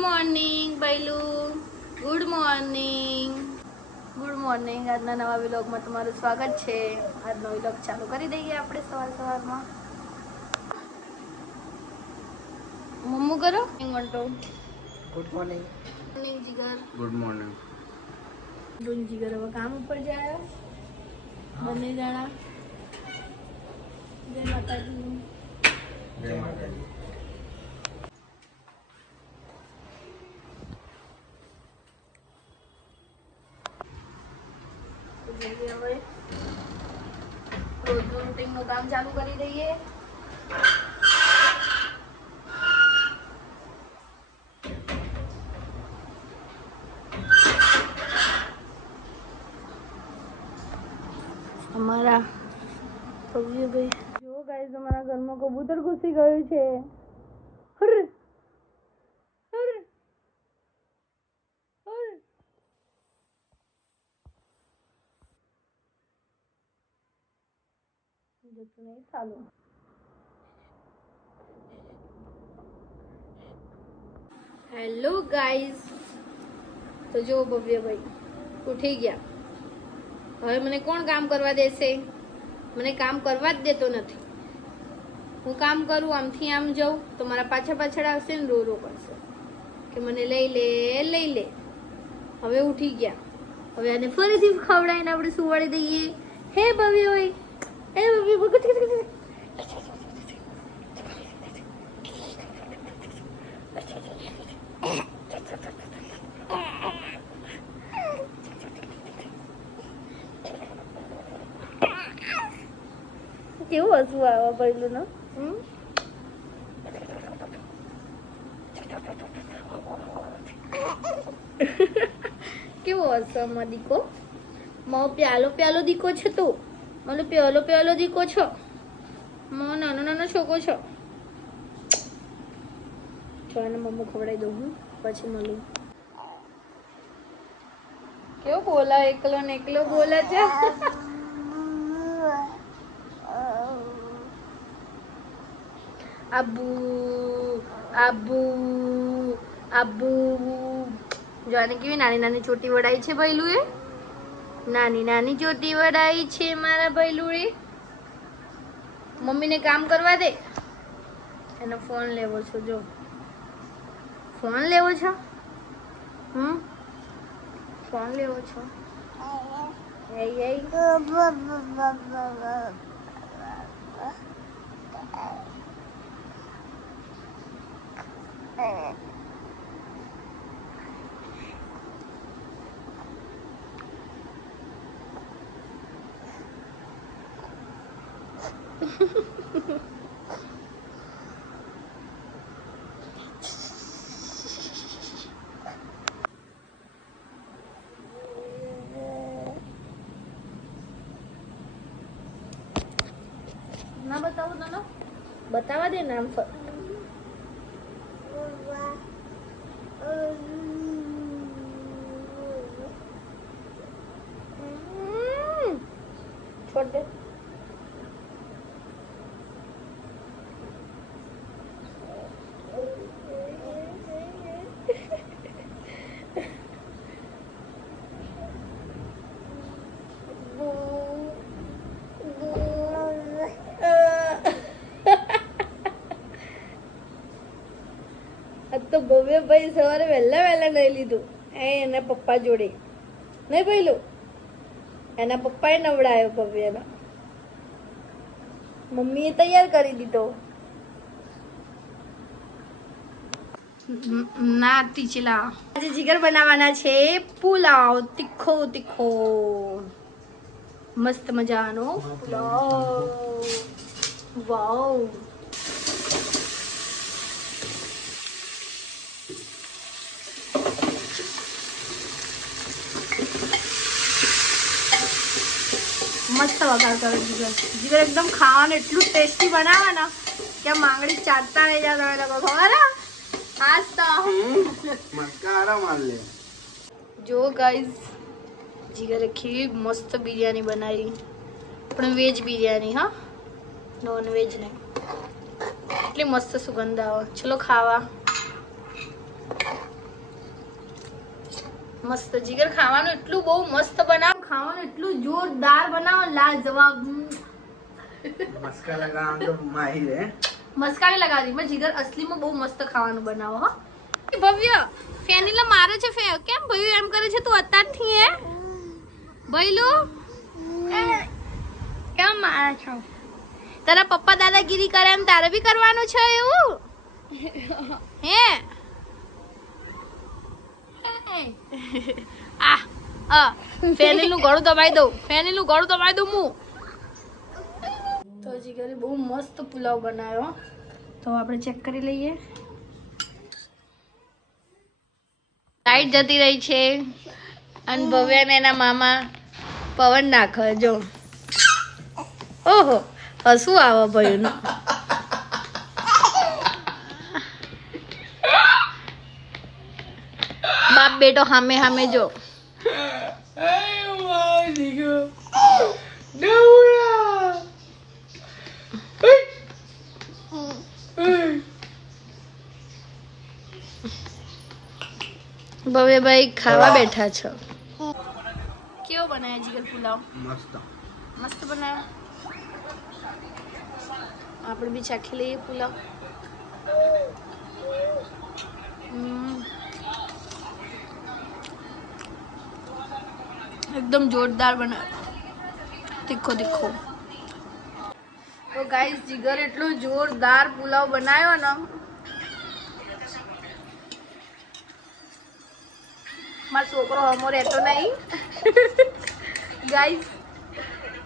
Morning બૈલું, good morning. Good morning. આજના નવા વ્લોગમાં તમારું સ્વાગત છે. આજનો વ્લોગ ચાલુ કરી દઈએ આપણે સવારમાં. મમ્મુ કરો મંટો. Good morning. Morning Jigar. Good morning. Jigar હવે કામ ઉપર જાય. બંને જણા. જય માતાજી. જય માતાજી. હવે રોજનું રૂટીનનું કામ ચાલુ કરી દઈએ. અમારા ભવ્યભાઈ જો ગાઈસ અમારા ઘરમાં કબૂતર ઘૂસી ગયું છે. હુર હુર હુર. જતું નહીં ચાલુ. હેલો ગાઈસ, તો જો ભવ્યભાઈ ઉઠી ગયા. હવે મને કોણ કામ કરવા દેશે? મને કામ કરવા જ દેતો નથી. હું કામ કરું, આમથી આમ જાઉં તો મારા પાછળ આવશે ને રો કરશે કે મને લઈ લે. હવે ઉઠી ગયા. હવે આને ફરીથી ખવડાવીને આપણે સુવાડી દઈએ. હે ભવ્ય ભાઈ, હે ભવ્ય ભાઈ. કેવું હસવું આવે પહેલું નો. કેવો હસો માં દીકો. મો પ્યાલો દીકો છે તું. મને પ્યાલો દીકો છો. મો નાનો છોકરો છો. ચોને મમ્મુ ખવડાવી દઉં હું, પછી મળું. કેવો બોલા, એકલો બોલા છે. આબુ જોને કેવી નાની ચોટી વડાઈ છે ભૈલું. એ નાની ચોટી વડાઈ છે મારા ભૈલું. એ મમ્મીને કામ કરવા દે. એનો ફોન લેવો છો. જો ફોન લેવો છો. ફોન લેવો છો. ના બતાવું તને? બતાવા દે નામ. છોડ દે. તો ભવ્ય ભાઈ સવારે વહેલા નહીં લીધું એના પપ્પા જોડે. નહીં પહેલું એના પપ્પાએ નવડાયો ભવ્યનો. મમ્મીએ તૈયાર કરી દીધો. ના ટીચલા આજે જીગર બનાવવાના છે પુલાવ. તીખો મસ્ત મજાનો પુલાવ. વાવ. મસ્ત વઘાર કરો જીગર એકદમ ખાવાનું એટલું ટેસ્ટી બનાવે ને કે માંગડી ચાટતા રહી જાય. તમે લોકો ખબર આજ તો જો ગાઈઝ જીગરે કેવી મસ્ત બિરયાની બનાવી. પણ વેજ બિરયાની, હા, નોન વેજ નહીં. એટલી મસ્ત સુગંધ આવે. ચલો ખાવા. મસ્ત જીગર ખાવાનું એટલું બહુ મસ્ત બનાવ, ખાવાનું એટલું જોરદાર બનાવો, લાજવાબ. મસ્કા લગાવવાનું તો માહિર હે. મસ્કા નહીં લગાવતી પણ જીગર અસલીમાં બહુ મસ્ત ખાવાનું બનાવો હો. ભવ્ય ફેનીલા મારે છે કેમ ભયું એમ કરે છે તું અત્યારથી હે ભઈલું કેમ મારે છો? તારા પપ્પા દાદાગીરી કરે એમ તારે બી કરવાનું છે એવું હે? ફેનીલું ગળું દબાઈ દઉં, ફેનીલું ગળું દબાઈ દઉં હું. તો જીગરે બહુ મસ્ત પુલાવ બનાવ્યો, તો આપણે ચેક કરી લઈએ. લાઈટ જતી રહી છે અને ભવ્ય ને એના મામા પવન નાખે જો. ઓહો હસવું આવે ભયું. બાપ બેટો હામે હામે જો. ભવ્યભાઈ ખાવા બેઠા છો. કેવો બનાવ્યા જીગર પુલાવ? મસ્ત મસ્ત બનાવ્યો. આપણે બી ચાખી લઈએ પુલાવ. એકદમ જોરદાર બનાવ્યો, તીખો તીખો. તો ગાઈસ જીગર એટલો જોરદાર પુલાવ બનાવ્યો ને, મારો છોકરો હમો રહેતો નહીં ગાઈસ.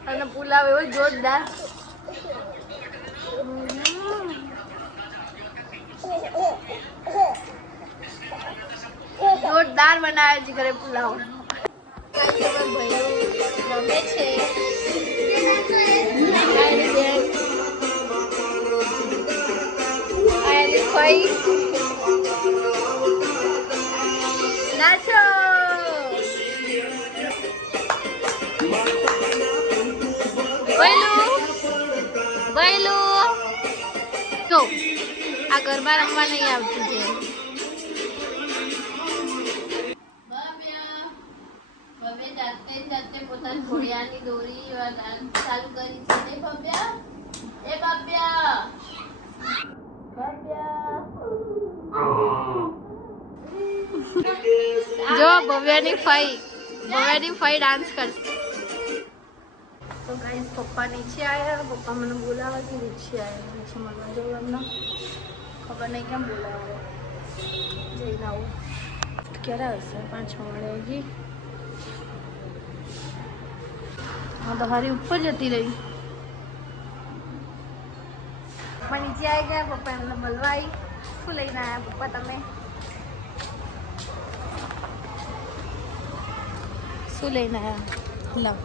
અને પુલાવ એવો જોરદાર. જોરદાર બનાવે છે ઘરે પુલાવ. રમે છે નાચો. જો આ ગરબા રમવા નહીં આવતું છે. જાતે જાતે પોતાની ઘોડિયાની દોરી ચાલુ કરી છે. એ બાબ્યા, એ બાબ્યા, બાબ્યા. જો ભવ્યાની ફઈ ડાન્સ કરશે. તો ગાઈસ પપ્પા નીચે આવ્યા. પપ્પા મને બોલાવા કે નીચે આવ્યા. નીચે મળવા જવું એમને ખબર નહીં કેમ બોલાવે. જઈને આવું. ક્યારે આવશે? 5 વાગે. हाँ तो हमारी ऊपर जती रही. पप्पा नीचे आ गया. पप्पा एमने મળવા આવી. શું લઈને આયા પપ્પા તમે? શું લઈને આયા? લાવ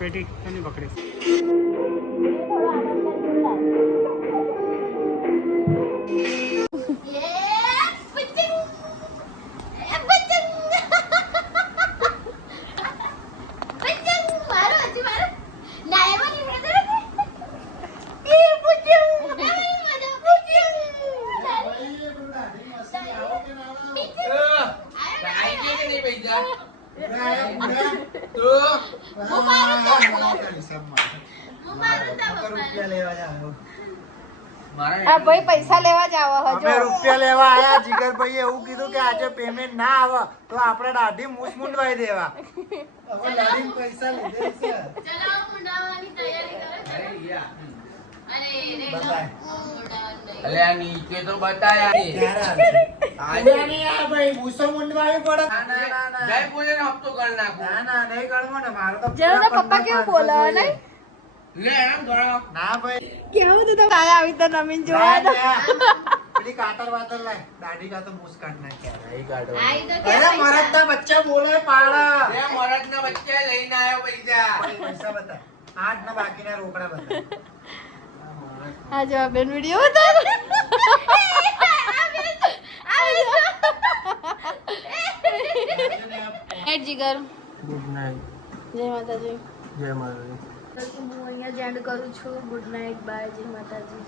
પેટી એની પકડી. ભાઈ પૈસા લેવા જ આવો હજો. અમે રૂપિયા લેવા આયા. જીગરભાઈ એવું કીધું કે આજે પેમેન્ટ ના આવે તો આપણે દાઢી મૂછ મુંડવાઈ દેવા. હવે દાઢી પૈસા લીધે છે. ચલો મુંડાવાની તૈયારી કરો. અલે આ નીચે તો બતાયા આજે નહીં આ ભાઈ મૂછો મુંડવાવી પડે. ના જય બોલે હપ્તો કરી નાખો. ના નહીં ગણવો ને મારો તો જેને પપ્પા કેવું બોલાવે નહીં. લે આમ ગણો. ના ભાઈ કેવું તું તો કાલે આવી તો નમીન જોવા તો. પેલી કાતર વાતર લાય. દાઢી કા તો મૂછ કાઢ નાખ્યા. નહીં કાઢો. આઈ તો કે અરે મરદના બચ્ચા બોલે પાડા. લે મરદના બચ્ચા લઈને આવ્યો પૈસા. પૈસા બતા. 8 ના બાકીના રોકડા બતા. આ જો બેન વિડિયો ઉતાર. હેડ જીગર. Good night. જય માતાજી. જય માતાજી. હું અહીંયા જ એન્ડ કરું છું. ગુડ નાઇટ, બાય, જય માતાજી.